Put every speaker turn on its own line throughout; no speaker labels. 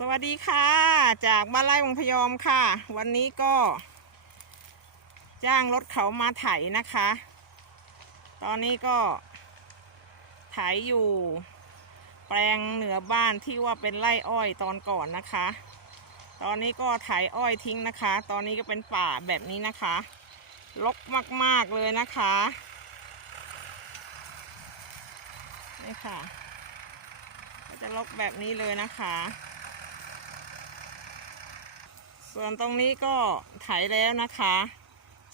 สวัสดีค่ะ จากบ้านไร่วงพยอมค่ะ วันนี้ก็ จ้างรถเขามาไถนะคะ ตอนนี้ก็ ไถอยู่ แปลงเหนือบ้านที่ว่าเป็นไร่อ้อยตอนก่อนนะคะ ตอนนี้ก็ไถอ้อยทิ้งนะคะ ตอนนี้ก็เป็นป่าแบบนี้นะคะรกมาก ๆ เลยนะคะนี่ค่ะ ก็จะลกแบบนี้เลยนะคะ ส่วนตรงนี้ก็ไถแล้วนะคะ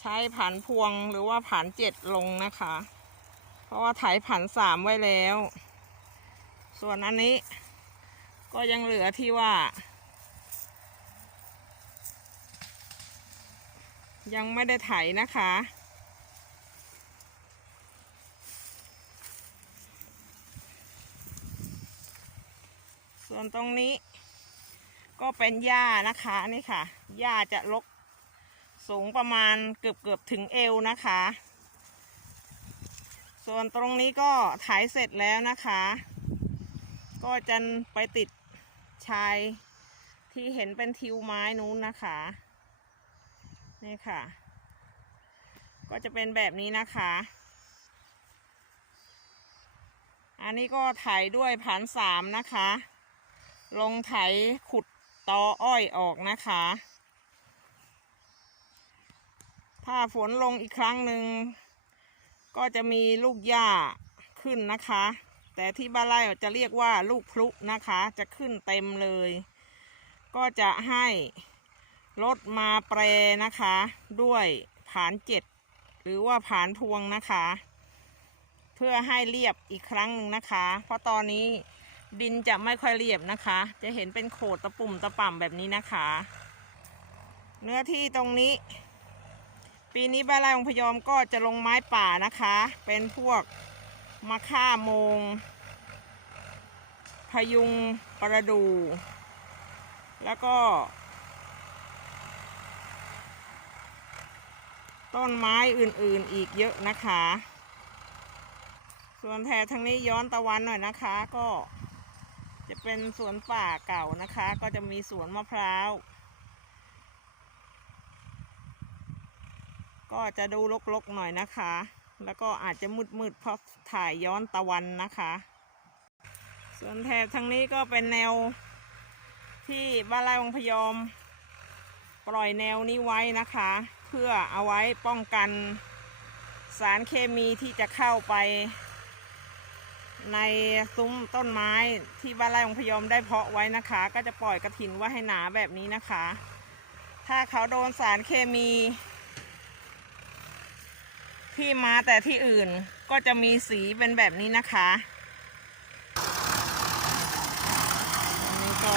ใช้ผันพวงหรือว่าผันเจ็ดลงนะคะ เพราะว่าไถผันสามไว้แล้ว ส่วนอันนี้ก็ยังเหลือที่ว่า ยังไม่ได้ไถนะคะส่วนตรงนี้ ก็เป็นหญ้านะคะนี่ค่ะหญ้าจะลกสูงประมาณเกือบเกือบถึงเอวนะคะ ส่วนตรงนี้ก็ไถเสร็จแล้วนะคะ ก็จะไปติดชายที่เห็นเป็นทิวไม้นู้นนะคะนี่ค่ะ ก็จะเป็นแบบนี้นะคะ อันนี้ก็ไถด้วยผันสามนะคะ ลงไถขุด ตออ้อยออกนะคะ ถ้าฝนลงอีกครั้งหนึ่ง ก็จะมีลูกหญ้าขึ้นนะคะ แต่ที่บ้านไร่จะเรียกว่าลูกพลุนะคะ จะขึ้นเต็มเลย ก็จะให้รถมาแปรนะคะ ด้วยผานเจ็ดหรือว่าผานพวงนะคะ เพื่อให้เรียบอีกครั้งหนึ่งนะคะ เพราะตอนนี้ ดินจะไม่ค่อยเรียบนะคะ จะเห็นเป็นโขดตะปุ่มตะป่ำแบบนี้นะคะ เนื้อที่ตรงนี้ ปีนี้บ้านไร่องพยอมก็จะลงไม้ป่านะคะ เป็นพวกมะค่าโมง พยุงประดู แล้วก็ ต้นไม้อื่นๆอีกเยอะนะคะ ส่วนแถบทางนี้ย้อนตะวันหน่อยนะคะก็ เป็นสวนป่าเก่านะคะ ก็จะมีสวนมะพร้าว ก็จะดูรกๆหน่อยนะคะ แล้วก็อาจจะมืดๆเพราะถ่ายย้อนตะวันนะคะ ส่วนแถบทางนี้ก็เป็นแนวที่บ้านไร่องพยอม ปล่อยแนวนี้ไว้นะคะ เพื่อเอาไว้ป้องกันสารเคมีที่จะเข้าไป ในซุ้มต้นไม้ที่บ้านไร่องพยอมได้เพาะไว้นะคะ ก็จะปล่อยกระถินไว่าให้หนาแบบนี้นะคะ ถ้าเขาโดนสารเคมี ที่มาแต่ที่อื่นก็จะมีสีเป็นแบบนี้นะคะอันนี้ก็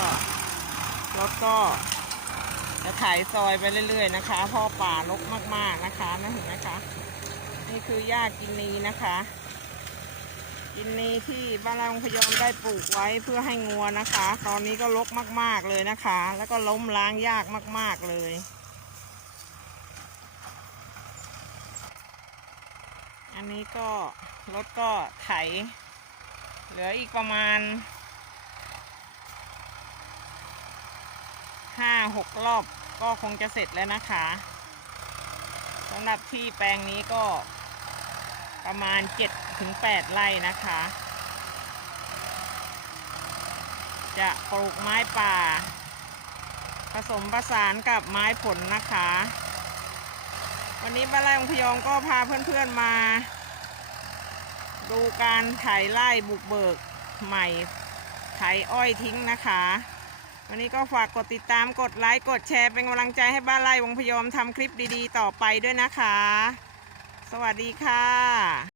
รถก็จะถ่ายซอยไปเรื่อย ๆ นะคะพราะป่ารกมากๆนะคะนะเห็นไหมคะ นี่คือหญ้ากินนีนะคะ กินนีที่บ้านเราพยอมได้ปลูกไว้เพื่อให้งัวนะคะ ตอนนี้ก็รกมาก ๆเลยนะคะ แล้วก็ล้มล้างยากมาก ๆเลยอันนี้ก็รถก็ไถ เหลืออีกประมาณห้าหกรอบก็คงจะเสร็จแล้วนะคะสำหรับที่แปลงนี้ก็ ประมาณเจ็ดถึงแปดไร่นะคะ จะปลูกไม้ป่า ผสมผสานกับไม้ผลนะคะ วันนี้บ้านไร่องพยองก็พาเพื่อนๆมา ดูการไถไร่บุกเบิกใหม่ไถอ้อยทิ้งนะคะ วันนี้ก็ฝากกดติดตามกดไลค์กดแชร์เป็นกำลังใจให้บ้านไร่วงพยอมทำคลิปดีๆ ต่อไปด้วยนะคะ สวัสดีค่ะ